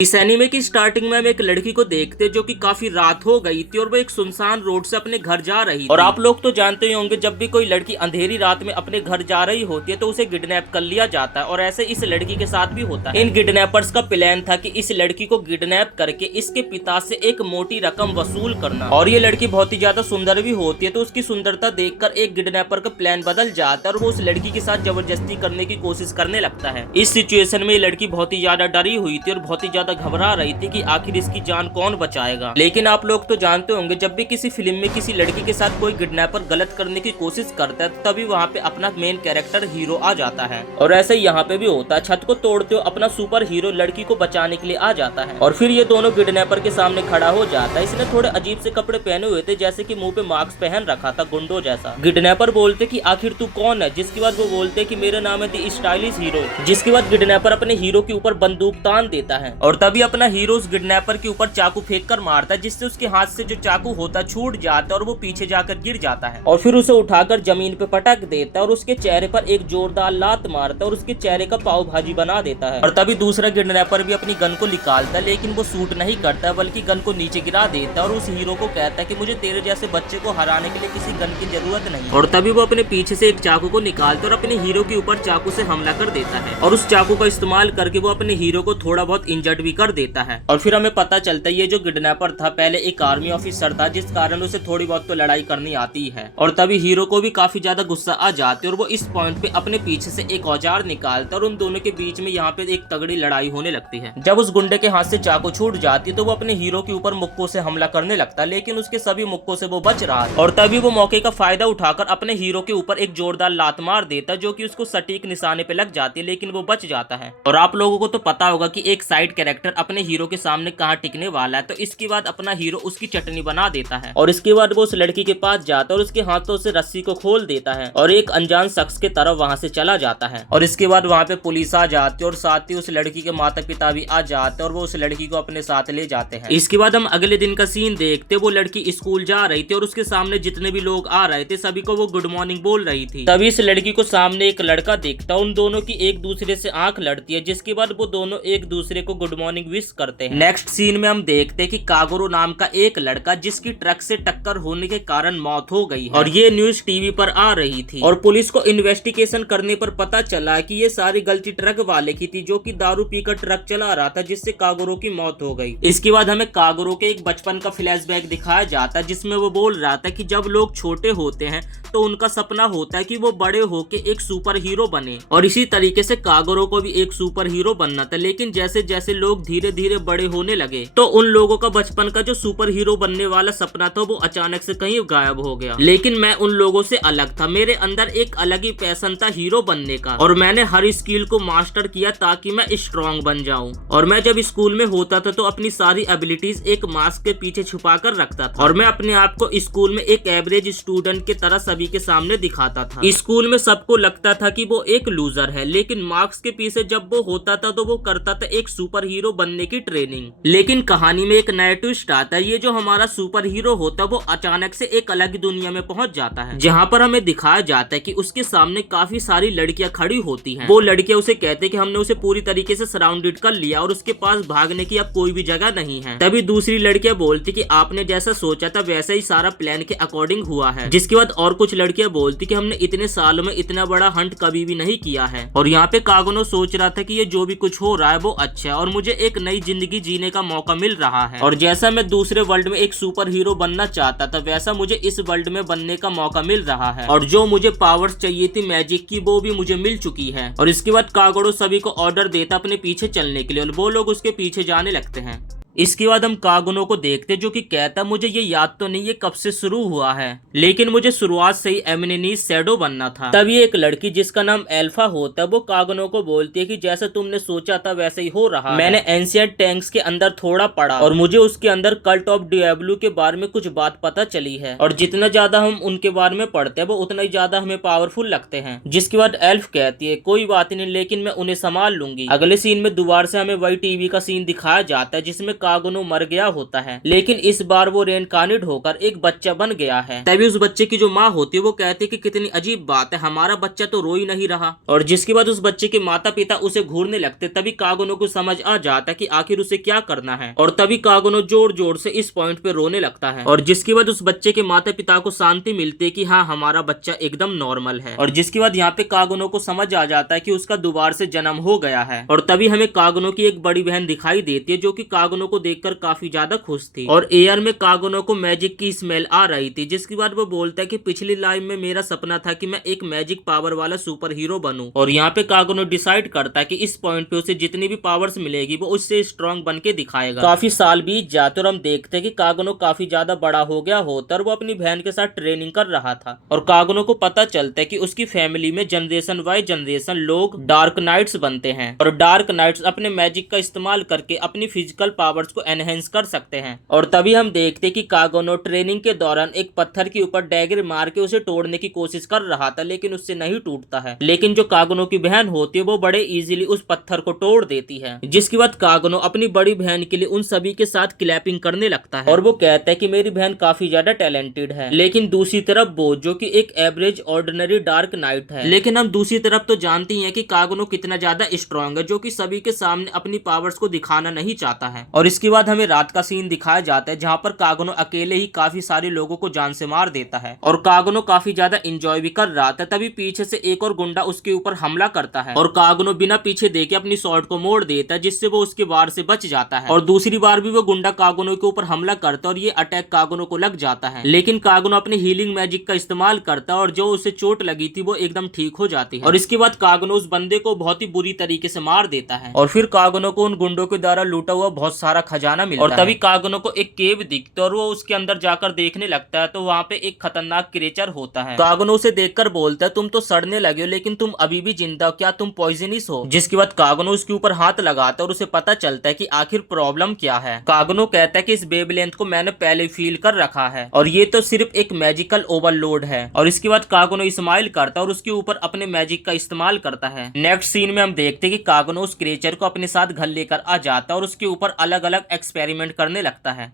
इस एनीमे की स्टार्टिंग में हम एक लड़की को देखते जो कि काफी रात हो गई थी और वो एक सुनसान रोड से अपने घर जा रही थी। और आप लोग तो जानते ही होंगे जब भी कोई लड़की अंधेरी रात में अपने घर जा रही होती है तो उसे किडनैप कर लिया जाता है और ऐसे इस लड़की के साथ भी होता है। इन किडनैपर्स का प्लान था कि इस लड़की को किडनैप करके इसके पिता से एक मोटी रकम वसूल करना। और ये लड़की बहुत ही ज्यादा सुंदर भी होती है तो उसकी सुंदरता देखकर एक किडनैपर का प्लान बदल जाता है और वो उस लड़की के साथ जबरदस्ती करने की कोशिश करने लगता है। इस सिचुएशन में ये लड़की बहुत ही ज्यादा डरी हुई थी और बहुत ही ज्यादा घबरा रही थी कि आखिर इसकी जान कौन बचाएगा। लेकिन आप लोग तो जानते होंगे जब भी किसी फिल्म में किसी लड़की के साथ कोई किडनैपर गलत करने की कोशिश करता है तभी वहाँ पे अपना मेन कैरेक्टर हीरो आ जाता है। और ऐसे ही यहाँ पे भी होता है, छत को तोड़ते हुए अपना सुपर हीरो लड़की को बचाने के लिए आ जाता है और फिर ये दोनों किडनैपर के सामने खड़ा हो जाता है। इसने थोड़े अजीब से कपड़े पहने हुए थे, जैसे कि मुंह पे मास्क पहन रखा था गुंडो जैसा। किडनैपर बोलते कि आखिर तू कौन है, जिसके बाद वो बोलते कि मेरा नाम है द स्टाइलिश हीरो। जिसके बाद किडनैपर अपने हीरो के ऊपर बंदूक तान देता है और तभी अपना हीरो उस किडनैपर के ऊपर चाकू फेंक कर मारता है, जिससे उसके हाथ से जो चाकू होता छूट जाता है और वो पीछे जाकर गिर जाता है और फिर उसे उठाकर जमीन पे पटक देता है और उसके चेहरे पर एक जोरदार लात मारता है और उसके चेहरे का पाव भाजी बना देता है। और तभी दूसरा किडनैपर भी अपनी गन को निकालता है, लेकिन वो शूट नहीं करता बल्कि गन को नीचे गिरा देता है और उस हीरो को कहता है कि मुझे तेरे जैसे बच्चे को हराने के लिए किसी गन की जरूरत नहीं। और तभी वो अपने पीछे से एक चाकू को निकालता है और अपने हीरो के ऊपर चाकू से हमला कर देता है और उस चाकू का इस्तेमाल करके वो अपने हीरो को थोड़ा बहुत इंजर्ड भी कर देता है। और फिर हमें पता चलता है ये जो किडनैपर था पहले एक आर्मी ऑफिसर था, जिस कारण उसे थोड़ी बहुत तो लड़ाई करनी आती है। और तभी हीरो को भी काफी ज्यादा गुस्सा आ जाती है और वो इस पॉइंट पे अपने पीछे से एक औजार निकालता है और उन दोनों के बीच में यहाँ पे एक तगड़ी लड़ाई होने लगती है। जब उस गुंडे के हाथ से चाकू छूट जाती है तो वो अपने हीरो के ऊपर मुक्कों से हमला करने लगता है, लेकिन उसके सभी मुक्कों से वो बच रहा है। और तभी वो मौके का फायदा उठाकर अपने हीरो के ऊपर एक जोरदार लात मार देता है, जो कि उसको सटीक निशाने पे लग जाती है, लेकिन वो बच जाता है। और आप लोगों को तो पता होगा कि एक साइड कैरेक्टर अपने हीरो के सामने कहाँ टिकने वाला है, तो इसके बाद अपना हीरो उसकी चटनी बना देता है और इसके बाद वो उस लड़की के पास जाता है और उसके हाथों से रस्सी को खोल देता है और एक अनजान शख्स के तरफ वहाँ से चला जाता है। और इसके बाद वहाँ पे पुलिस आ जाती है और साथ ही उस लड़की के माता पिता भी आ जाते हैं और वो उस लड़की को अपने साथ ले जाते हैं। इसके बाद हम अगले दिन का सीन देखते, वो लड़की स्कूल जा रही थी और उसके सामने जितने भी लोग आ रहे थे सभी को वो गुड मॉर्निंग बोल रही थी। तभी इस लड़की को सामने एक लड़का देखता, उन दोनों की एक दूसरे से आंख लड़ती है, जिसके बाद वो दोनों एक दूसरे को गुड मॉर्निंग विश करते हैं। नेक्स्ट सीन में हम देखते कि कागोरो नाम का एक लड़का जिसकी ट्रक से टक्कर होने के कारण मौत हो गई है और ये न्यूज टीवी पर आ रही थी और पुलिस को इन्वेस्टिगेशन करने पर पता चला कि ये सारी गलती ट्रक वाले की थी, जो कि दारू पीकर ट्रक चला रहा था, जिससे कागोरो की मौत हो गई। इसके बाद हमें कागोरो के एक बचपन का फ्लैशबैक दिखाया जाता है, जिसमें वो बोल रहा था कि जब लोग छोटे होते हैं तो उनका सपना होता है कि वो बड़े होके एक सुपर हीरो बने और इसी तरीके से कागोरो को भी एक सुपर हीरो बनना था। लेकिन जैसे जैसे लोग धीरे धीरे बड़े होने लगे तो उन लोगों का बचपन का जो सुपर हीरो बनने वाला सपना था वो अचानक से कहीं गायब हो गया। लेकिन मैं उन लोगों से अलग था, मेरे अंदर एक अलग ही पैशन था हीरो बनने का और मैंने हर स्किल को मास्टर किया ताकि मैं स्ट्रॉन्ग बन जाऊं। और मैं जब स्कूल में होता था तो अपनी सारी एबिलिटीज एक मास्क के पीछे छुपा कर रखता था और मैं अपने आप को स्कूल में एक एवरेज स्टूडेंट की तरह सभी के सामने दिखाता था। स्कूल में सबको लगता था कि वो एक लूजर है, लेकिन मार्क्स के पीछे जब वो होता था तो वो करता था एक सुपर हीरो बनने की ट्रेनिंग। लेकिन कहानी में एक नया ट्विस्ट आता है, ये जो हमारा सुपर हीरो होता है वो अचानक से एक अलग दुनिया में पहुंच जाता है, जहां पर हमें दिखाया जाता है कि उसके सामने काफी सारी लड़कियां खड़ी होती हैं। वो लड़कियां उसे कहते हैं कि हमने उसे पूरी तरीके से सराउंडेड कर लिया और उसके पास भागने की अब कोई भी जगह नहीं है। तभी दूसरी लड़कियां बोलती कि आपने जैसा सोचा था वैसा ही सारा प्लान के अकॉर्डिंग हुआ है। जिसके बाद और कुछ लड़कियां बोलती कि हमने इतने सालों में इतना बड़ा हंट कभी भी नहीं किया है। और यहाँ पे कागुनो सोच रहा था कि ये जो भी कुछ हो रहा है वो अच्छा है और मुझे एक नई जिंदगी जीने का मौका मिल रहा है और जैसा मैं दूसरे वर्ल्ड में एक सुपर हीरो बनना चाहता था वैसा मुझे इस वर्ल्ड में बनने का मौका मिल रहा है और जो मुझे पावर्स चाहिए थी मैजिक की वो भी मुझे मिल चुकी है। और इसके बाद कागुनो सभी को ऑर्डर देता अपने पीछे चलने के लिए और वो लोग उसके पीछे जाने लगते हैं। इसके बाद हम कागुनो को देखते जो कि कहता मुझे ये याद तो नहीं ये कब से शुरू हुआ है, लेकिन मुझे शुरुआत से ही एमिनेनीज शैडो बनना था। तभी एक लड़की जिसका नाम एल्फा होता है वो कागुनो को बोलती है कि जैसा तुमने सोचा था वैसे ही हो रहा। मैंने एंशिएंट टैंक्स के अंदर थोड़ा पढ़ा और मुझे उसके अंदर कल्ट ऑफ डियाब्लो के बारे में कुछ बात पता चली है और जितना ज्यादा हम उनके बारे में पढ़ते हैं वो उतना ही ज्यादा हमें पावरफुल लगते हैं। जिसके बाद एल्फ कहती है कोई बात नहीं, लेकिन मैं उन्हें संभाल लूंगी। अगले सीन में दोबारा से हमें वही टीवी का सीन दिखाया जाता है जिसमें कागुनो मर गया होता है, लेकिन इस बार वो रेनकार्नेट होकर एक बच्चा बन गया है। तभी उस बच्चे की जो माँ होती है वो कहती है कि कितनी अजीब बात है, हमारा बच्चा तो रो ही नहीं रहा। और जिसके बाद उस बच्चे के माता पिता उसे घूरने लगते। तभी कागुनो को समझ आ जाता कि आखिर उसे क्या करना है, और तभी कागुनो जोर जोर से इस पॉइंट पे रोने लगता है। और जिसके बाद उस बच्चे के माता पिता को शांति मिलती है कि हाँ, हमारा बच्चा एकदम नॉर्मल है। और जिसके बाद यहाँ पे कागुनो को समझ आ जाता है कि उसका दोबारा से जन्म हो गया है। और तभी हमें कागुनो की एक बड़ी बहन दिखाई देती है जो कि कागुनो को देखकर काफी ज्यादा खुश थी। और एयर में कागुनो को मैजिक की स्मेल आ रही थी। जिसके बाद वो बोलता है कि पिछली लाइफ में मेरा सपना था कि मैं एक मैजिक पावर वाला सुपर हीरो बनूं। और यहाँ पे कागुनो डिसाइड करता है कि इस पॉइंट पे उसे जितनी भी पावर्स मिलेगी वो उससे स्ट्रॉन्ग बन के दिखाएगा। काफी साल बीत जाते और हम देखते हैं कि कागुनो काफी ज्यादा बड़ा हो गया होता और वो अपनी बहन के साथ ट्रेनिंग कर रहा था। और कागुनो को पता चलता है कि उसकी फैमिली में जनरेशन वाइज जनरेशन लोग डार्क नाइट्स बनते हैं, और डार्क नाइट्स अपने मैजिक का इस्तेमाल करके अपनी फिजिकल पावर्स को एनहेंस कर सकते हैं। और तभी हम देखते हैं कि कागुनो ट्रेनिंग के दौरान एक पत्थर के ऊपर डैगर मार के उसे तोड़ने की कोशिश कर रहा था, लेकिन उससे नहीं टूटता है। लेकिन जो कागुनो की बहन होती है वो बड़े इजीली उस पत्थर को तोड़ देती है। जिसके बाद कागुनो अपनी बड़ी बहन के लिए उन सभी के साथ क्लैपिंग करने लगता है और वो कहता है कि मेरी बहन काफी ज्यादा टैलेंटेड है। लेकिन दूसरी तरफ वो जो कि एक एवरेज ऑर्डिनरी डार्क नाइट है। लेकिन हम दूसरी तरफ तो जानते ही हैं कि कागुनो कितना ज्यादा स्ट्रॉन्ग है, जो कि सभी के सामने अपनी पावर्स को दिखाना नहीं चाहता है। और इसके बाद हमें रात का सीन दिखाया जाता है जहाँ पर कागुनो अकेले ही काफी सारे लोगों को जान से मार देता है और कागुनो काफी ज्यादा इंजॉय भी कर रहा था। तभी पीछे से एक और गुंडा उसके ऊपर हमला करता है और कागुनो बिना पीछे देखे अपनी शॉट को मोड़ देता है, जिससे वो उसके वार से बच जाता है। और दूसरी बार भी वो गुंडा कागुनो के ऊपर हमला करता है और ये अटैक कागुनो को लग जाता है। लेकिन कागुनो अपने हीलिंग मैजिक का इस्तेमाल करता है और जो उसे चोट लगी थी वो एकदम ठीक हो जाती है। और इसके बाद कागुनो उस बंदे को बहुत ही बुरी तरीके से मार देता है और फिर कागुनो को उन गुंडों के द्वारा लूटा हुआ बहुत सारा खजाना मिलता है। और तभी कागुनो को एक केव दिखता है और वो उसके अंदर जाकर देखने लगता है तो वहाँ पे एक खतरनाक क्रिएचर होता है। कागुनो उसे देखकर बोलता है तुम तो सड़ने लगे हो लेकिन तुम अभी भी जिंदा हो, क्या तुम पॉइजनस हो? जिसके बाद कागुनो उसके ऊपर हाथ लगाता है और उसे पता चलता है कि आखिर प्रॉब्लम क्या है। कागुनो कहता है कि इस बेबलेंथ को मैंने पहले फील कर रखा है और ये तो सिर्फ एक मैजिकल ओवरलोड है। और इसके बाद कागुनो स्माइल करता है और उसके ऊपर अपने मैजिक का इस्तेमाल करता है। नेक्स्ट सीन में हम देखते हैं कि कागुनो उस क्रिएचर को अपने साथ घर लेकर आ जाता है और उसके ऊपर अलग अलग एक्सपेरिमेंट करने लगता है।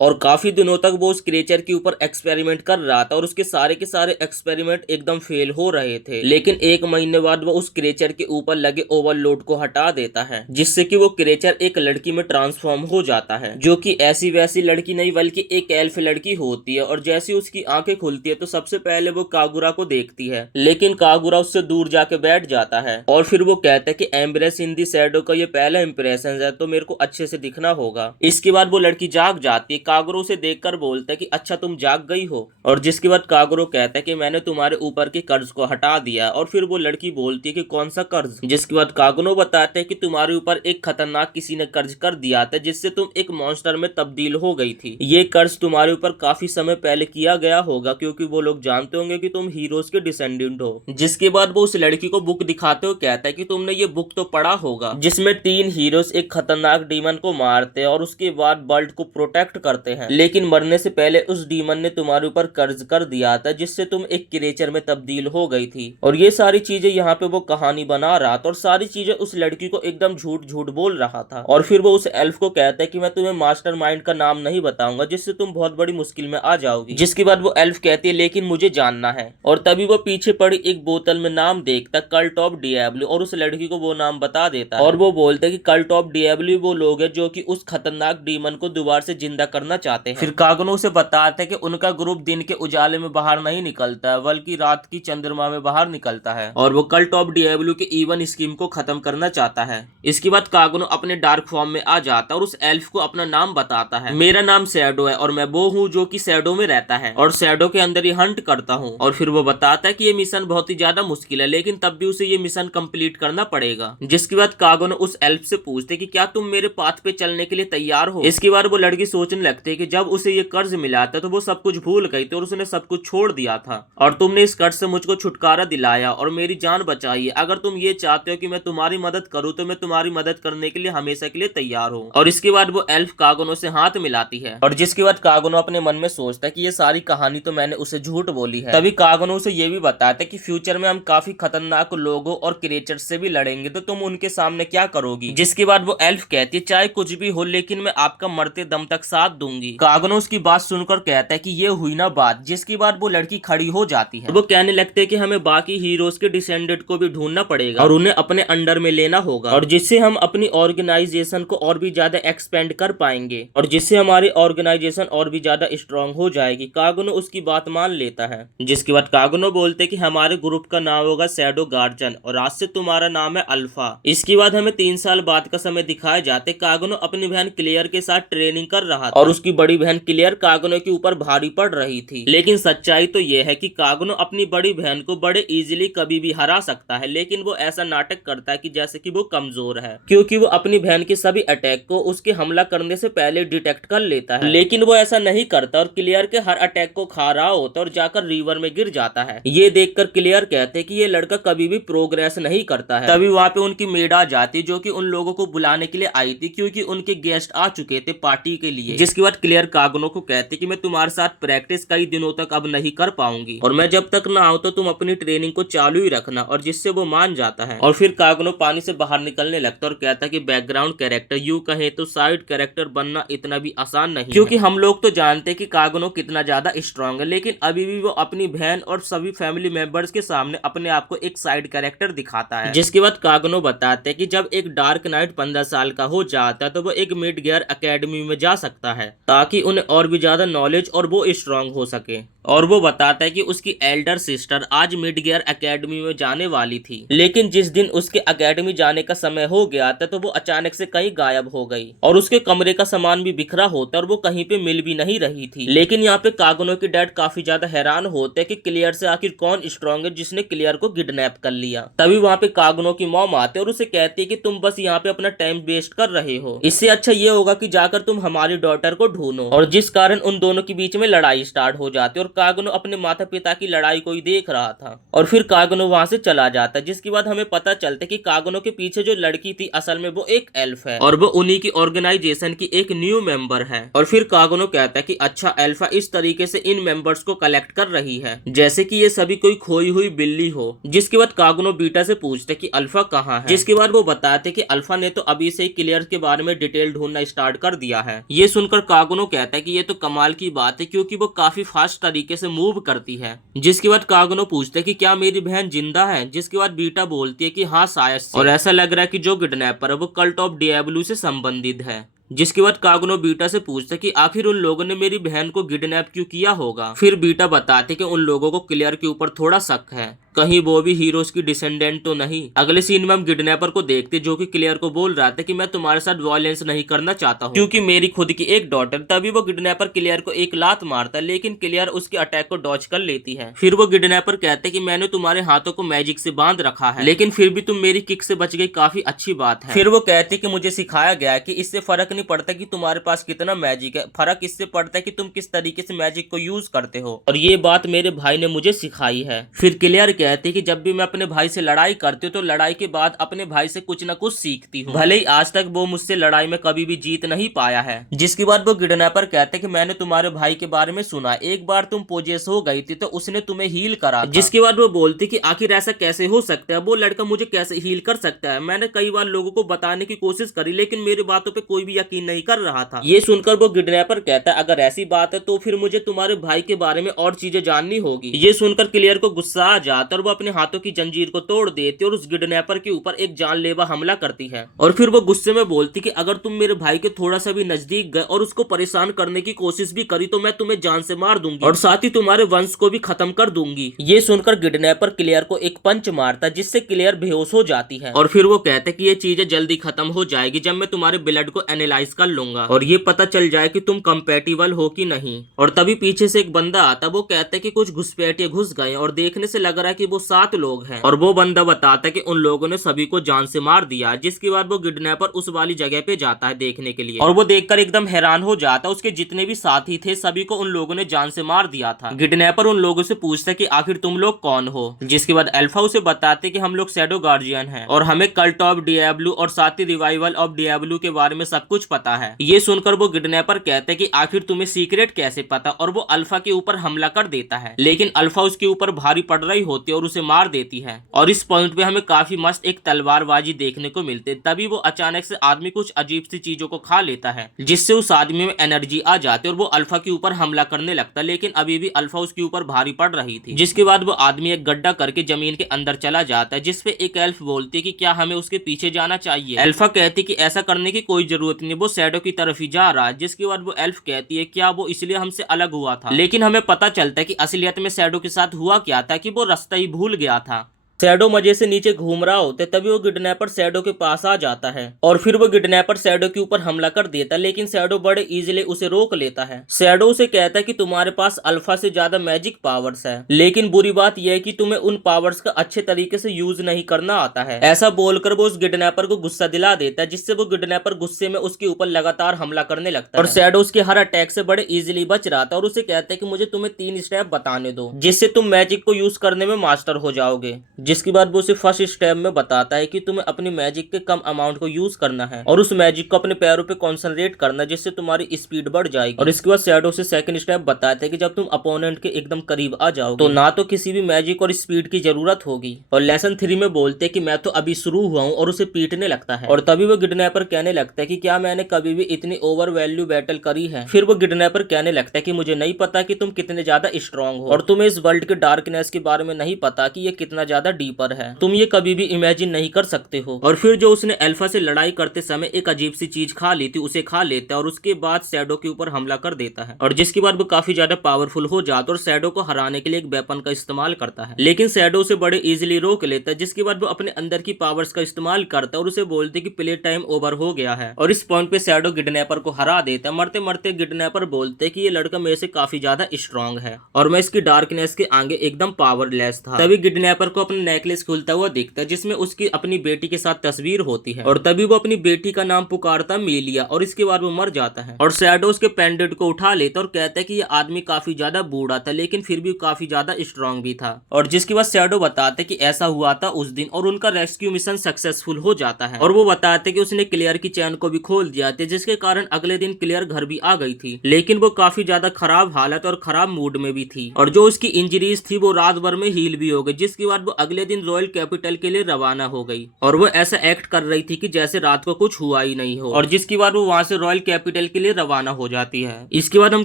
और काफी दिनों तक वो उस क्रिएचर के ऊपर एक्सपेरिमेंट कर रहा था और उसके सारे के सारे एक्सपेरिमेंट एकदम फेल हो रहे थे। लेकिन एक महीने बाद वो उस क्रिएचर के ऊपर लगे ओवरलोड को हटा देता है, जिससे कि वो क्रिएचर एक लड़की में ट्रांसफॉर्म हो जाता है, जो कि ऐसी वैसी लड़की नहीं बल्कि एक एल्फ लड़की होती है। और जैसे उसकी आंखें खुलती है तो सबसे पहले वो कागुरा को देखती है, लेकिन कागुरा उससे दूर जाके बैठ जाता है और फिर वो कहता है कि एम्ब्रेस इन दी शैडो का ये पहला इंप्रेशन है तो मेरे को अच्छे से दिखना होगा। इसके बाद वो लड़की जाग जाती है। कागुरो उसे देखकर बोलता है कि अच्छा तुम जाग गई हो। और जिसके बाद कागुरो कहता है कि मैंने तुम्हारे ऊपर के कर्ज को हटा दिया। और फिर वो लड़की बोलती है कि कौन सा कर्ज? जिसके बाद कागुरो बताते हैं कि तुम्हारे ऊपर एक खतरनाक किसी ने कर्ज कर दिया था जिससे तुम एक मॉन्स्टर में तब्दील हो गई थी। ये कर्ज तुम्हारे ऊपर काफी समय पहले किया गया होगा क्योंकि वो लोग जानते होंगे कि तुम हीरोज के डिसेंडेंट हो। जिसके बाद वो उस लड़की को बुक दिखाते हुए कहता है कि तुमने ये बुक तो पढ़ा होगा जिसमें 3 हीरोज एक खतरनाक डीमन को मारते हैं और उसके बाद वर्ल्ड को प्रोटेक्ट करते हैं, लेकिन मरने से पहले उस डीमन ने तुम्हारे ऊपर कर्ज कर दिया था जिससे तुम एक क्रिएचर में तब्दील हो गई थी। और ये सारी चीजें यहाँ पे वो कहानी बना रहा था और सारी चीजें उस लड़की को एकदम झूठ झूठ बोल रहा था। और फिर वो उस एल्फ को कहता है कि मैं तुम्हें मास्टरमाइंड का नाम नहीं बताऊंगा जिससे तुम बहुत बड़ी मुश्किल में आ जाओगी। जिसके बाद वो एल्फ कहती है लेकिन मुझे जानना है। और तभी वो पीछे पड़ी एक बोतल में नाम देखता कल्ट ऑफ डियाब्लो और उस लड़की को वो नाम बता देता है। और वो बोलता है कि कल्ट ऑफ डियाब्लो वो लोग हैं जो कि उस खतरनाक डीमन को दोबारा से जिंदा करना चाहते हैं। फिर कागुनो से बताते हैं कि उनका ग्रुप दिन के उजाले में बाहर नहीं निकलता है बल्कि रात की चंद्रमा में बाहर निकलता है और वो कल्ट ऑफ डियाब्लो के इवन स्कीम को खत्म करना चाहता है। इसके बाद कागुनो अपने डार्क फॉर्म में आ जाता है और उस एल्फ को अपना नाम बताता है। मेरा नाम शैडो है और मैं वो हूँ जो कि शैडो में रहता है और शैडो के अंदर ही हंट करता हूँ। और फिर वो बताता है कि ये मिशन बहुत ही ज्यादा मुश्किल है लेकिन तब भी उसे ये मिशन कंप्लीट करना पड़ेगा। जिसके बाद कागुनो उस एल्फ से पूछते कि क्या तुम मेरे पाथ पे चलने के लिए तैयार हो? इसके बाद वो लड़की सोचने लगती है कि जब उसे ये कर्ज मिला था तो वो सब कुछ भूल गई थी और उसने सब कुछ छोड़ दिया था, और तुमने इस कर्ज से मुझको छुटकारा दिलाया और मेरी जान बचाई है। अगर तुम ये चाहते हो कि मैं तुम्हारी मदद करूँ तो मैं तुम्हारी मदद करने के लिए हमेशा के लिए तैयार हूँ। और इसके बाद वो एल्फ कागुनो से हाथ मिलाती है, और जिसके बाद कागुनो अपने मन में सोचता है कि ये सारी कहानी तो मैंने उसे झूठ बोली है। तभी कागुनो उसे ये भी बताता है कि फ्यूचर में हम काफी खतरनाक लोगों और क्रिएचर्स से भी लड़ेंगे, तो तुम उनके सामने क्या करोगी। जिसके बाद वो एल्फ कहती है चाहे कुछ भी हो लेकिन मैं आपका मरते दम तक साथ दूंगी। कागुनो उसकी बात सुनकर कहता है कि ये हुई ना बात। जिसके बाद वो लड़की खड़ी हो जाती है। वो कहने लगते हैं कि हमें बाकी हीरोज के डिसेंडेंट को भी ढूंढना पड़ेगा और उन्हें अपने अंडर में लेना होगा, और जिससे हम अपनी ऑर्गेनाइजेशन को और भी ज्यादा एक्सपेंड कर पाएंगे और जिससे हमारी ऑर्गेनाइजेशन और भी ज्यादा स्ट्रांग हो जाएगी। कागुनो उसकी बात मान लेता है। जिसके बाद कागुनो बोलते कि हमारे ग्रुप का नाम होगा शैडो गार्जियन और आज से तुम्हारा नाम है अल्फा। इसके बाद हमें 3 साल बाद का समय दिखाया जाते। कागुनो अपनी बहन क्लियर के साथ ट्रेनिंग कर रहा था और उसकी बड़ी बहन क्लियर कागुनो के ऊपर भारी पड़ रही थी। लेकिन सच्चाई तो यह है कि कागुनो अपनी बड़ी बहन को बड़े इजीली कभी भी हरा सकता है, लेकिन वो ऐसा नाटक करता है कि जैसे कि वो कमजोर है, क्योंकि वो अपनी बहन के सभी अटैक को उसके हमला करने से पहले डिटेक्ट कर लेता है। लेकिन वो ऐसा नहीं करता और क्लियर के हर अटैक को खा रहा होता और जाकर रिवर में गिर जाता है। ये देखकर क्लियर कहते हैं कि ये लड़का कभी भी प्रोग्रेस नहीं करता है। तभी वहाँ पे उनकी मेड आ जाती है जो कि उन लोगों को बुलाने के लिए आई थी, क्योंकि उनके गेस्ट आ चुके थे पार्टी के लिए। जिसके बाद क्लियर कागुनो को कहते कि मैं तुम्हारे साथ प्रैक्टिस कई दिनों तक अब नहीं कर पाऊंगी और मैं जब तक ना आऊं तो तुम अपनी ट्रेनिंग को चालू ही रखना, और जिससे वो मान जाता है। और फिर कागुनो पानी से बाहर निकलने लगता और कहता कि बैकग्राउंड कैरेक्टर, यूं कहे तो साइड कैरेक्टर बनना इतना भी आसान नहीं, क्योंकि हम लोग तो जानते हैं कि कागुनो कितना ज्यादा स्ट्रांग है, लेकिन अभी भी वो अपनी बहन और सभी फैमिली मेंबर्स के सामने अपने आप को एक साइड कैरेक्टर दिखाता है। जिसके बाद कागुनो बताते हैं कि जब एक डार्क नाइट 15 साल का हो जाता है तो वो एक मिड गियर एकेडमी में जा सकता है ताकि उन्हें और भी ज्यादा नॉलेज और वो स्ट्रांग हो सके। और वो बताता है कि उसकी एल्डर सिस्टर आज मिड गियर एकेडमी में जाने वाली थी, लेकिन जिस दिन उसके एकेडमी जाने का समय हो गया था तो वो अचानक से कहीं गायब हो गई और उसके कमरे का सामान भी बिखरा होता और वो कहीं पे मिल भी नहीं रही थी। लेकिन यहाँ पे कागुनो के डैड काफी ज्यादा हैरान होते हैं कि क्लियर से आखिर कौन स्ट्रांग है जिसने क्लियर को किडनैप कर लिया। तभी वहाँ पे कागुनो की मॉम आते और उसे कहती है कि तुम बस यहाँ पे अपना टाइम वेस्ट कर रहे हो, इससे अच्छा ये होगा कि जाकर तुम हमारी डॉटर को ढूंढो। और जिस कारण उन दोनों के बीच में लड़ाई स्टार्ट हो जाती है और कागुनो अपने माता पिता की लड़ाई को ही देख रहा था और फिर कागुनो वहां से चला जाता है। जिसके बाद हमें पता चलता है कि कागुनो के पीछे जो लड़की थी असल में वो एक एल्फ है और वो उन्हीं की ऑर्गेनाइजेशन की एक न्यू मेंबर है। और फिर कागुनो कहता है कि अच्छा एल्फा इस तरीके से इन मेंबर्स को कलेक्ट कर रही है जैसे कि ये सभी कोई खोई हुई बिल्ली हो। जिसके बाद कागुनो बीटा से पूछते कि अल्फा कहाँ है। जिसके बाद वो बताते कि अल्फा ने तो अभी से ही क्लियर के बारे में डिटेल ढूंढना स्टार्ट कर दिया है। ये सुनकर कागुनो कहता है कि ये तो कमाल की बात है क्योंकि वो काफी फास्ट तरीके से मूव करती है। जिसके बाद कागुनो पूछते है कि क्या मेरी बहन जिंदा है। जिसके बाद बीटा बोलती है कि हाँ शायद से, और ऐसा लग रहा है कि जो किडनैपर है वो कल्ट ऑफ डियाब्लो से संबंधित है। जिसके बाद कागुनो बीटा से पूछते कि आखिर उन लोगों ने मेरी बहन को किडनैप क्यों किया होगा। फिर बीटा बताते कि उन लोगों को क्लियर के ऊपर थोड़ा शक है, कहीं वो भी हीरोज की डिसेंडेंट तो नहीं। अगले सीन में हम किडनैपर को देखते जो कि क्लियर को बोल रहा था कि मैं तुम्हारे साथ वायलेंस नहीं करना चाहता हूँ क्योंकि मेरी खुद की एक डॉटर। तभी वो किडनैपर क्लियर को एक लात मारता है लेकिन क्लियर उसके अटैक को डॉज कर लेती है। फिर वो किडनैपर कहते कि मैंने तुम्हारे हाथों को मैजिक से बांध रखा है लेकिन फिर भी तुम मेरी किक से बच गई, काफी अच्छी बात है। फिर वो कहते कि मुझे सिखाया गया है कि इससे फर्क नहीं पड़ता कि तुम्हारे पास कितना मैजिक है, फर्क इससे पड़ता है कि तुम किस तरीके से मैजिक को यूज करते हो और ये बात मेरे भाई ने मुझे सिखाई है। फिर क्लियर कहते कि जब भी मैं अपने भाई से लड़ाई करती हूँ तो लड़ाई के बाद अपने भाई से कुछ न कुछ सीखती हूँ, भले ही आज तक वो मुझसे लड़ाई में कभी भी जीत नहीं पाया है। जिसके बाद वो किडनैपर कहते कि मैंने तुम्हारे भाई के बारे में सुना, एक बार तुम पोजेस हो गई थी तो उसने तुम्हें हील करा था। जिसके बाद वो बोलती कि आखिर ऐसा कैसे हो सकता है, वो लड़का मुझे कैसे हील कर सकता है। मैंने कई बार लोगों को बताने की कोशिश करी लेकिन मेरी बातों पे कोई भी यकीन नहीं कर रहा था। ये सुनकर वो किडनैपर कहता है अगर ऐसी बात है तो फिर मुझे तुम्हारे भाई के बारे में और चीजें जाननी होगी। ये सुनकर क्लियर को गुस्सा आ जाता और वो अपने हाथों की जंजीर को तोड़ देती और उस किडनैपर के ऊपर एक जानलेवा हमला करती है। और फिर वो गुस्से में बोलती कि अगर तुम मेरे भाई के थोड़ा सा भी नजदीक गए और उसको परेशान करने की कोशिश भी करी तो मैं तुम्हें जान से मार दूंगी और साथ ही तुम्हारे वंश को भी खत्म कर दूंगी। ये सुनकर किडनैपर क्लियर को एक पंच मारता जिससे क्लियर बेहोश हो जाती है और फिर वो कहते कि ये चीजें जल्दी खत्म हो जाएगी जब मैं तुम्हारे ब्लड को एनालाइज कर लूंगा और ये पता चल जाए कि तुम कंपैटिबल हो कि नहीं। और तभी पीछे से एक बंदा आता, वो कहता है कि कुछ घुसपैठिए घुस गए और देखने से लग रहा है कि कि वो 7 लोग हैं और वो बंदा बताता है कि उन लोगों ने सभी को जान से मार दिया। जिसके बाद वो किडनैपर उस वाली जगह पे जाता है देखने के लिए और वो देखकर एकदम हैरान हो जाता है। उसके जितने भी साथी थे सभी को उन लोगों ने जान से मार दिया था। किडनैपर उन लोगों से पूछता है कि आखिर तुम लोग कौन हो। जिसके बाद अल्फा उसे बताते कि हम लोग शैडो गार्जियन हैं और हमें कल्ट ऑफ डियाब्लो और साथ ही रिवाइवल ऑफ डियाब्लो के बारे में सब कुछ पता है। ये सुनकर वो किडनैपर कहते हैं कि आखिर तुम्हें सीक्रेट कैसे पता, और वो अल्फा के ऊपर हमला कर देता है। लेकिन अल्फा उसके ऊपर भारी पड़ रही होती है और उसे मार देती है। और इस पॉइंट पे हमें काफी मस्त एक तलवारबाजी देखने को मिलते। तभी वो अचानक से आदमी कुछ अजीब सी चीजों को खा लेता है जिससे उस आदमी में एनर्जी आ जाती है और वो अल्फा के ऊपर हमला करने लगता है। लेकिन अभी भी अल्फा उसके ऊपर भारी पड़ रही थी। जिसके बाद वो आदमी एक गड्ढा करके जमीन के अंदर चला जाता है, जिसपे एक एल्फ बोलती है कि क्या हमें उसके पीछे जाना चाहिए। अल्फा कहती कि ऐसा करने की कोई जरूरत नहीं, वो शैडो की तरफ ही जा रहा है। जिसके बाद वो एल्फ कहती है क्या वो इसलिए हमसे अलग हुआ था। लेकिन हमें पता चलता है कि असलियत में शैडो के साथ हुआ क्या था कि वो रास्ता ही भूल गया था। शैडो मजे से नीचे घूम रहा होता है, तभी वो किडनैपर शैडो के पास आ जाता है और फिर वो किडनैपर शैडो के ऊपर हमला कर देता है। लेकिन शैडो बड़े इजीली उसे रोक लेता है। शैडो उसे कहता है कि तुम्हारे पास अल्फा से ज्यादा मैजिक पावर्स है, लेकिन बुरी बात यह है कि तुम्हें उन पावर्स का अच्छे तरीके से यूज नहीं करना आता है। ऐसा बोलकर वो उस किडनैपर को गुस्सा दिला देता है, जिससे वो किडनैपर गुस्से में उसके ऊपर लगातार हमला करने लगता है और शैडो उसके हर अटैक से बड़े इजीली बच रहा था और उसे कहता है कि मुझे तुम्हें 3 स्टेप बताने दो जिससे तुम मैजिक को यूज करने में मास्टर हो जाओगे। जिसके बाद वो उसे फर्स्ट स्टेप में बताता है कि तुम्हें अपनी मैजिक के कम अमाउंट को यूज करना है और उस मैजिक को अपने पैरों पे कॉन्सेंट्रेट करना, जिससे तुम्हारी स्पीड बढ़ जाएगी। और इसके बाद शैडो से सेकंड स्टेप बताते हैं कि जब तुम अपोनेंट के एकदम करीब आ जाओगे तो ना तो किसी भी मैजिक और स्पीड की जरूरत होगी। और लेसन 3 में बोलते हैं कि मैं तो अभी शुरू हुआ हूँ और उसे पीटने लगता है। और तभी वो किडनैपर कहने लगता है कि क्या मैंने कभी भी इतनी ओवर वैल्यू बैटल करी है। फिर वो किडनैपर कहने लगता है कि मुझे नहीं पता कि तुम कितने ज्यादा स्ट्रांग हो और तुम्हें इस वर्ल्ड के डार्कनेस के बारे में नहीं पता कि ये कितना ज्यादा डीपर है। तुम ये कभी भी इमेजिन नहीं कर सकते हो। और फिर जो उसने अल्फा से लड़ाई करते समय एक अजीब सी चीज खा ली थी उसे खा लेता है और उसके बाद शैडो के ऊपर हमला कर देता है। और जिसके बाद वो काफी ज्यादा पावरफुल हो जाता है और शैडो को हराने के लिए एक वेपन का इस्तेमाल करता है। लेकिन शैडो उसे बड़े इजीली रोक लेता है। जिसके बाद वो अपने अंदर की पावर्स का इस्तेमाल करता है और उसे बोलते कि प्ले टाइम ओवर हो गया है। और इस पॉइंट पे शैडो किडनैपर को हरा देता है। मरते मरते किडनैपर बोलते कि ये लड़का मेरे से काफी ज्यादा स्ट्रांग है और मैं इसकी डार्कनेस के आगे एकदम पावरलेस था। तभी किडनैपर को अपना नेकलेस खुलता हुआ दिखता है जिसमें उसकी अपनी बेटी के साथ तस्वीर होती है। और तभी वो अपनी बेटी का नाम पुकारता मेलिया और इसके बाद वो मर जाता है। और शैडो उसके पेंडेंट को उठा लेता और कहता है कि ये आदमी काफी ज्यादा बूढ़ा था लेकिन फिर भी काफी ज्यादा स्ट्रांग भी था। और जिसके बाद शैडो बताते कि ऐसा हुआ था उस दिन और उनका रेस्क्यू मिशन सक्सेसफुल हो जाता है। और वो बताते कि उसने क्लियर की चैन को भी खोल दिया था, जिसके कारण अगले दिन क्लियर घर भी आ गई थी। लेकिन वो काफी ज्यादा खराब हालत और खराब मूड में भी थी और जो उसकी इंजरीज थी वो रात भर में हील भी हो गई। जिसके बाद वो अगले दिन रॉयल कैपिटल के लिए रवाना हो गई और वो ऐसा एक्ट कर रही थी कि जैसे रात को कुछ हुआ ही नहीं हो। और जिसके बाद वो वहां से रॉयल कैपिटल के लिए रवाना हो जाती है। इसके बाद हम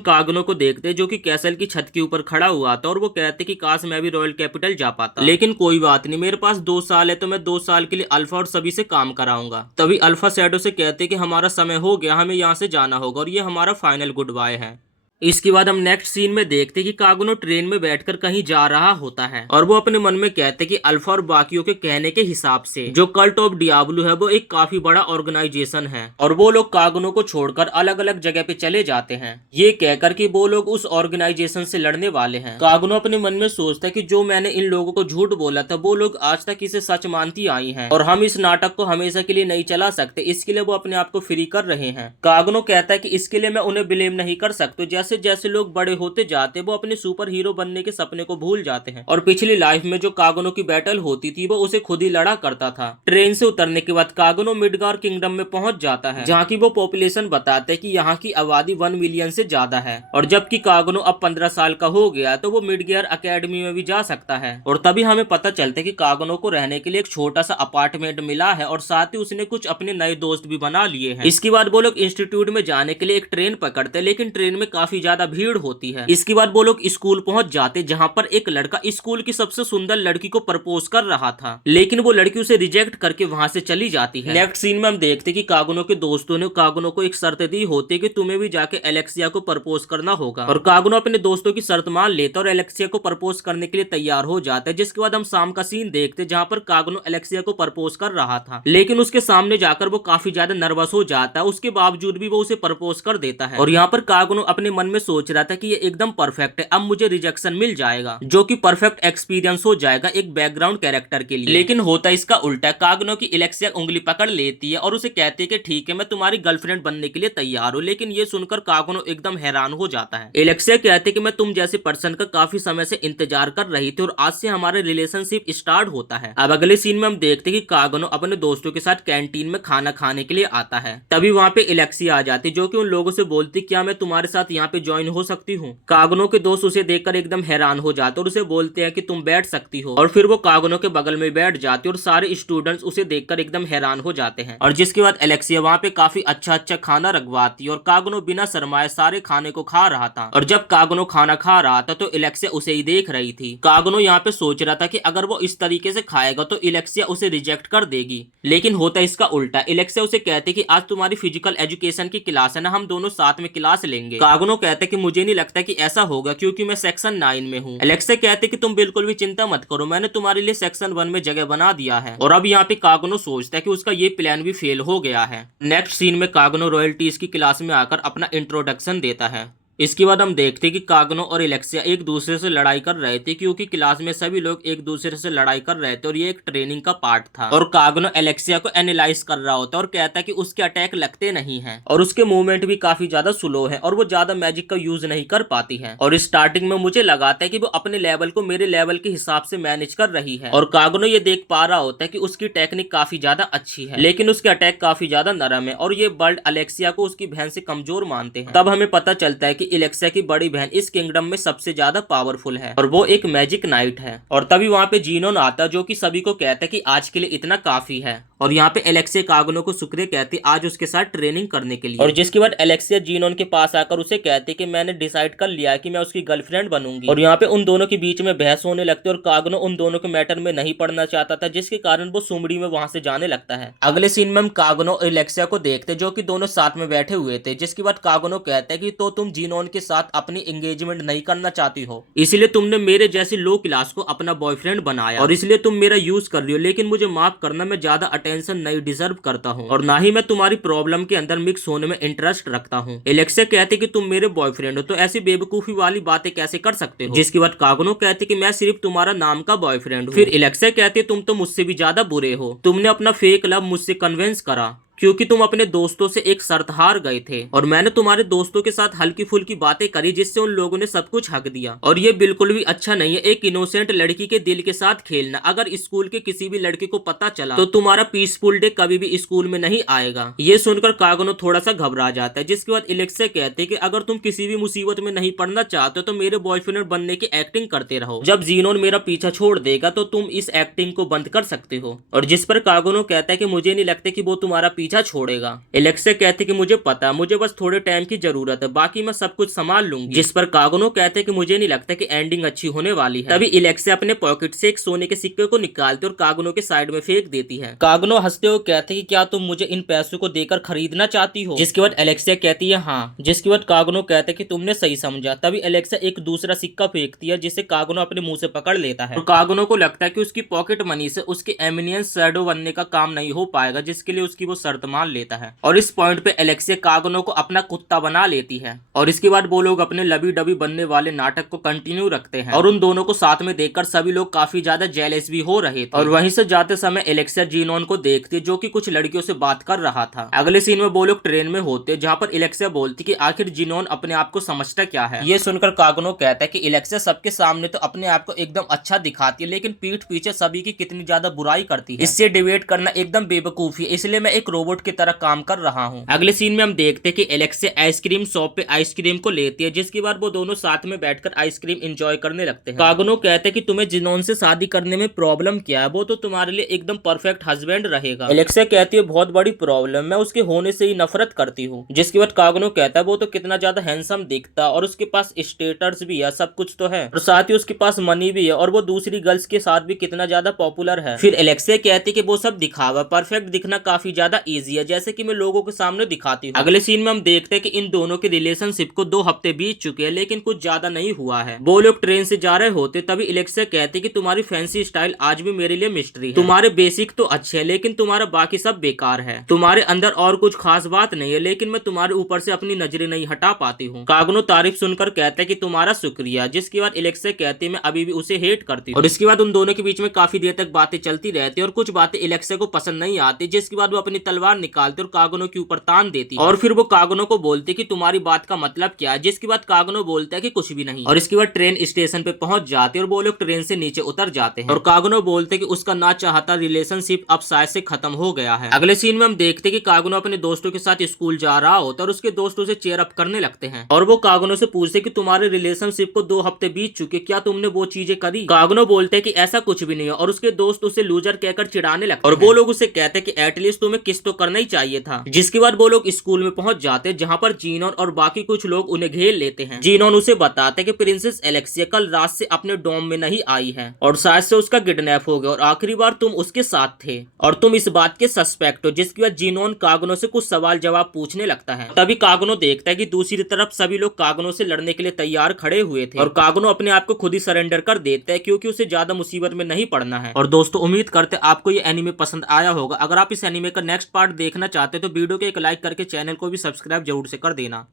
कागनो को देखते हैं जो कि कैसल की छत के ऊपर खड़ा हुआ था और वो कहते कि काश मैं भी रॉयल कैपिटल जा पाता, लेकिन कोई बात नहीं, मेरे पास 2 साल है तो मैं 2 साल के लिए अल्फा और सभी से काम कराऊंगा। तभी अल्फा शैडो से कहते कि हमारा समय हो गया, हमें यहाँ से जाना होगा और ये हमारा फाइनल गुड बाय है। इसके बाद हम नेक्स्ट सीन में देखते कि कागनो ट्रेन में बैठकर कहीं जा रहा होता है और वो अपने मन में कहते कि अल्फा और बाकियों के कहने के हिसाब से जो कल्ट ऑफ डियाब्लो है वो एक काफी बड़ा ऑर्गेनाइजेशन है और वो लोग कागनो को छोड़कर अलग अलग जगह पे चले जाते हैं, ये कहकर कि वो लोग उस ऑर्गेनाइजेशन से लड़ने वाले हैं। कागनो अपने मन में सोचता है कि जो मैंने इन लोगों को झूठ बोला था वो लोग आज तक इसे सच मानती आई हैं और हम इस नाटक को हमेशा के लिए नहीं चला सकते, इसके लिए वो अपने आप को फ्री कर रहे हैं। कागनो कहता है कि इसके लिए मैं उन्हें ब्लेम नहीं कर सकता। जैसे जैसे लोग बड़े होते जाते वो अपने सुपर हीरो बनने के सपने को भूल जाते हैं और पिछली लाइफ में जो कागनो की बैटल होती थी वो उसे खुद ही लड़ा करता था। ट्रेन से उतरने के बाद कागनो मिडगार किंगडम में पहुंच जाता है जहाँ की वो पॉपुलेशन बताते हैं कि यहाँ की आबादी 1 मिलियन से ज्यादा है और जबकि कागनो अब 15 साल का हो गया तो वो मिडगियर अकेडमी में भी जा सकता है। और तभी हमें पता चलता है कि कागनो को रहने के लिए एक छोटा सा अपार्टमेंट मिला है और साथ ही उसने कुछ अपने नए दोस्त भी बना लिए हैं। इसके बाद वो लोग इंस्टीट्यूट में जाने के लिए एक ट्रेन पकड़ते, लेकिन ट्रेन में काफी ज्यादा भीड़ होती है। इसके बाद वो लोग स्कूल पहुंच जाते जहां पर एक लड़का स्कूल की सबसे सुंदर लड़की को प्रपोज कर रहा था, लेकिन वो लड़की उसे रिजेक्ट करके वहां से चली जाती है। नेक्स्ट सीन में हम देखते कि कागनो के दोस्तों ने कागनो को एक शर्त दी होती कि तुम्हें भी जाके एलेक्सिया को प्रपोज करना होगा और कागनो अपने दोस्तों की शर्त मान लेता और एलेक्सिया को प्रपोज करने के लिए तैयार हो जाता है। जिसके बाद हम शाम का सीन देखते जहाँ पर कागनो एलेक्सिया को प्रपोज कर रहा था, लेकिन उसके सामने जाकर वो काफी ज्यादा नर्वस हो जाता है। उसके बावजूद भी वो उसे प्रपोज कर देता है और यहाँ पर कागनो अपने मन मन में सोच रहा था कि ये एकदम परफेक्ट है, अब मुझे रिजेक्शन मिल जाएगा, जो कि परफेक्ट एक्सपीरियंस हो जाएगा एक बैकग्राउंड कैरेक्टर के लिए। लेकिन होता इसका उल्टा। कागनो की एलेक्सिया उंगली पकड़ लेती है और उसे कहती है कि ठीक है, मैं तुम्हारी गर्लफ्रेंड बनने के लिए तैयार हूँ। लेकिन ये सुनकर कागनो एकदम हैरान हो जाता है। एलेक्सिया कहती है कि मैं तुम जैसे पर्सन का काफी समय से इंतजार कर रही थी और आज से हमारा रिलेशनशिप स्टार्ट होता है। अब अगले सीन में हम देखते हैं कि कागनो अपने दोस्तों के साथ कैंटीन में खाना खाने के लिए आता है। तभी वहाँ पे एलेक्सिया आ जाती, जो कि उन लोगों से बोलती, क्या मैं तुम्हारे साथ यहाँ पे ज्वाइन हो सकती हूँ। कागनो के दोस्त उसे देखकर एकदम हैरान हो जाते और उसे बोलते हैं कि तुम बैठ सकती हो, और फिर वो कागनो के बगल में बैठ जाती और सारे स्टूडेंट्स उसे देखकर एकदम हैरान हो जाते हैं। और जिसके बाद एलेक्सिया वहाँ पे काफी अच्छा अच्छा खाना रखवाती और कागनो बिना शर्माए सारे खाने को खा रहा था। और जब कागनो खाना खा रहा था तो एलेक्सिया उसे ही देख रही थी। कागनो यहाँ पे सोच रहा था कि अगर वो इस तरीके से खाएगा तो एलेक्सिया उसे रिजेक्ट कर देगी, लेकिन होता इसका उल्टा। एलेक्सिया उसे कहती कि आज तुम्हारी फिजिकल एजुकेशन की क्लास है ना, हम दोनों साथ में क्लास लेंगे। कागनो कहते कि मुझे नहीं लगता कि ऐसा होगा क्योंकि मैं सेक्शन 9 में हूँ। एलेक्सिया कहते कि तुम बिल्कुल भी चिंता मत करो, मैंने तुम्हारे लिए सेक्शन 1 में जगह बना दिया है। और अब यहाँ पे कागनो सोचता है कि उसका ये प्लान भी फेल हो गया है। नेक्स्ट सीन में कागनो रॉयल्टीज की क्लास में आकर अपना इंट्रोडक्शन देता है। इसके बाद हम देखते हैं कि कागनो और एलेक्सिया एक दूसरे से लड़ाई कर रहे थे, क्योंकि क्लास में सभी लोग एक दूसरे से लड़ाई कर रहे थे और ये एक ट्रेनिंग का पार्ट था। और कागनो एलेक्सिया को एनालाइज कर रहा होता है और कहता है कि उसके अटैक लगते नहीं हैं और उसके मूवमेंट भी काफी ज्यादा स्लो है और वो ज्यादा मैजिक का यूज नहीं कर पाती है। और स्टार्टिंग में मुझे लगा था कि वो अपने लेवल को मेरे लेवल के हिसाब से मैनेज कर रही है और कागनो ये देख पा रहा होता है कि उसकी टेक्निक काफी ज्यादा अच्छी है, लेकिन उसके अटैक काफी ज्यादा नरम है और ये वर्ल्ड एलेक्सिया को उसकी बहन से कमजोर मानते हैं। तब हमें पता चलता है कि एलेक्सिया की बड़ी बहन इस किंगडम में सबसे ज्यादा पावरफुल है और वो एक मैजिक नाइट है। और तभी वहाँ पे जीनोन आता, जो कि सभी को कहता है कि आज के लिए इतना काफी है। और यहाँ पे एलेक्सिया कागनो को शुक्रिया कहती आज उसके साथ ट्रेनिंग करने के लिए। और जिसके बाद एलेक्सिया जीनोन के पास आकर उसे कहती कि मैंने डिसाइड कर लिया है कि मैं उसकी गर्लफ्रेंड बनूंगी। और यहाँ पे उन दोनों के बीच में बहस होने लगती है और कागनो उन दोनों के मैटर में नहीं पड़ना चाहता था, जिसके कारण वो सुमड़ी में वहां से जाने लगता है। अगले सीन में हम कागनो और एलेक्सिया को देखते, जो कि दोनों साथ में बैठे हुए थे। जिसके बाद कागनो कहते हैं कि तो तुम जीनोन के साथ अपनी एंगेजमेंट नहीं करना चाहती हो, इसलिए तुमने मेरे जैसे लो क्लास को अपना बॉयफ्रेंड बनाया और इसलिए तुम मेरा यूज कर रही हो। लेकिन मुझे माफ करना, मैं ज्यादा अटेंशन नहीं डिजर्व करता हूँ और ना ही मैं तुम्हारी प्रॉब्लम के अंदर मिक्स होने में इंटरेस्ट रखता हूँ। एलेक्सिया कहते कि तुम मेरे बॉयफ्रेंड हो तो ऐसी बेवकूफी वाली बातें कैसे कर सकते हो। जिसके बाद कागनो कहते कि मैं सिर्फ तुम्हारा नाम का बॉयफ्रेंड हूँ। फिर एलेक्सिया कहते तुम तो मुझसे भी ज्यादा बुरे हो, तुमने अपना फेक लव मुझसे कन्विंस करा क्योंकि तुम अपने दोस्तों से एक शर्त हार गए थे और मैंने तुम्हारे दोस्तों के साथ हल्की फुल्की बातें करी, जिससे उन लोगों ने सब कुछ हक दिया और ये बिल्कुल भी अच्छा नहीं है एक इनोसेंट लड़की के दिल के साथ खेलना। अगर स्कूल के किसी भी लड़के को पता चला तो तुम्हारा पीसफुल डे कभी भी स्कूल में नहीं आएगा। ये सुनकर कागनो थोड़ा सा घबरा जाता है। जिसके बाद एलेक्सिया कहते हैं कि अगर तुम किसी भी मुसीबत में नहीं पड़ना चाहते तो मेरे बॉयफ्रेंड बनने की एक्टिंग करते रहो, जब जीनोन मेरा पीछा छोड़ देगा तो तुम इस एक्टिंग को बंद कर सकते हो। और जिस पर कागनो कहता है कि मुझे नहीं लगता कि वो तुम्हारा पीछा छोड़ेगा। एलेक्सिया कहते कि मुझे पता, मुझे बस थोड़े टाइम की जरूरत है, बाकी मैं सब कुछ संभाल लूंगी। जिस पर कागनो कहते कि मुझे नहीं लगता कि एंडिंग अच्छी होने वाली है। तभी एलेक्सिया अपने पॉकेट से एक सोने के सिक्के को निकालती और कागनो के साइड में फेंक देती है। कागनो हंसते हुए कहते कि क्या तुम मुझे इन पैसों को देकर खरीदना चाहती हो। जिसके बाद एलेक्सिया कहती है हाँ। जिसके बाद कागनो कहते कि तुमने सही समझा। तभी एलेक्सिया एक दूसरा सिक्का फेंकती है, जिसे कागनो अपने मुंह से पकड़ लेता है और कागनो को लगता है कि उसकी पॉकेट मनी से उसके एमिनियंस शैडो बनने का काम नहीं हो पाएगा, जिसके लिए उसकी वो शर्त मान लेता है। और इस पॉइंट पे एलेक्सिया कागनो को अपना कुत्ता बना लेती है और इसके बाद वो लोग अपने लबी डबी बनने वाले नाटक को कंटिन्यू रखते हैं और उन दोनों को साथ में देखकर सभी लोग काफी ज्यादा जेलस भी हो रहे थे। और वहीं से जाते समय एलेक्सिया जीनोन को देखती, जो कि कुछ लड़कियों से बात कर रहा था। अगले सीन में वो लोग ट्रेन में होते, जहाँ पर एलेक्सिया बोलती कि आखिर जीनोन अपने आप को समझता क्या है। ये सुनकर कागनो कहता है कि एलेक्सिया सबके सामने तो अपने आप को एकदम अच्छा दिखाती है, लेकिन पीठ पीछे सभी की कितनी ज्यादा बुराई करती है। इससे डिबेट करना एकदम बेवकूफी है, इसलिए मैं एक रोबोट की तरह काम कर रहा हूँ। अगले सीन में हम देखते हैं कि एलेक्सिया आइसक्रीम शॉप पे आइसक्रीम को लेती है, जिसके बाद वो दोनों साथ में बैठकर आइसक्रीम एंजॉय करने लगते हैं। कागनो कहते हैं कि तुम्हें जीनोन से शादी करने में प्रॉब्लम क्या है, वो तो तुम्हारे लिए एकदम परफेक्ट हस्बैंड रहेगा। एलेक्सिया कहती है बहुत बड़ी प्रॉब्लम, मैं उसके होने से ही नफरत करती हूँ। जिसके बाद कागनो कहता है वो तो कितना ज्यादा हैंडसम दिखता और उसके पास स्टेटस भी है, सब कुछ तो है और साथ ही उसके पास मनी भी है और वो दूसरी गर्ल्स के साथ भी कितना ज्यादा पॉपुलर है। फिर एलेक्सिया कहती है कि वो सब दिखावा, परफेक्ट दिखना काफी ज्यादा इजी है, जैसे कि मैं लोगों के सामने दिखाती हूँ। अगले सीन में हम देखते हैं कि इन दोनों के रिलेशनशिप को 2 हफ्ते बीत चुके हैं, लेकिन कुछ ज्यादा नहीं हुआ है। वो लोग ट्रेन से जा रहे होते तभी एलेक्सा कहती कि तुम्हारी फैंसी स्टाइल आज भी मेरे लिए मिस्ट्री है। तुम्हारे बेसिक तो अच्छे हैं, लेकिन तुम्हारा बाकी सब बेकार है। तुम्हारे अंदर और कुछ खास बात नहीं है, लेकिन मैं तुम्हारे ऊपर से अपनी नजरें नहीं हटा पाती हूँ। कागनो तारीफ सुनकर कहता है कि तुम्हारा शुक्रिया, जिसके बाद एलेक्सा कहती है मैं अभी भी उसे हेट करती हूँ। और इसके बाद उन दोनों के बीच में काफी देर तक बातें चलती रहती और कुछ बातें एलेक्सा को पसंद नहीं आती, जिसके बाद वो अपनी तलवार निकालती और कागनो के ऊपर तान देती और फिर वो कागनो को बोलती कि तुम्हारी बात का मतलब क्या है, जिसके बाद कागनो बोलता है कि कुछ भी नहीं। और इसके बाद ट्रेन स्टेशन पे पहुंच जाती है और वो लोग ट्रेन से नीचे उतर जाते हैं और कागनो बोलते हैं कि उसका ना चाहता रिलेशनशिप अब शायद से खत्म हो गया है। अगले सीन में हम देखते हैं कि कागनो अपने दोस्तों के साथ स्कूल जा रहा होता है और उसके दोस्तों से चेयर अप करने लगते हैं और वो कागनो से पूछते कि तुम्हारे रिलेशनशिप को 2 हफ्ते बीत चुके, क्या तुमने वो चीजें करी। कागनो बोलते हैं कि ऐसा कुछ भी नहीं है और उसके दोस्त उसे लूजर कहकर चिढ़ाने लगते हैं और वो लोग उसे कहते हैं कि एटलीस्ट तुम्हें किस तो करना ही चाहिए था। जिसके बाद वो लोग स्कूल में पहुंच जाते हैं, जहां पर जीनोन और बाकी कुछ लोग उन्हें घेर लेते हैं। जीनोन उसे बताते हैं कि प्रिंसेस एलेक्सिया कल रात से अपने डोम में नहीं आई है और शायद से उसका किडनैप हो गया और आखिरी बार तुम उसके साथ थे और तुम इस बात के सस्पेक्ट हो। जिसके बाद जीनोन कागनो से कुछ सवाल जवाब पूछने लगता है। तभी कागनो देखता है कि दूसरी तरफ सभी लोग कागनो से लड़ने के लिए तैयार खड़े हुए थे और कागनो अपने आप को खुद ही सरेंडर कर देता है, क्योंकि उसे ज्यादा मुसीबत में नहीं पड़ना है। और दोस्तों, उम्मीद करते आपको ये एनीमे पसंद आया होगा। अगर आप इस एनीमे का नेक्स्ट पार्ट देखना चाहते हैं तो वीडियो को एक लाइक करके चैनल को भी सब्सक्राइब जरूर से कर देना।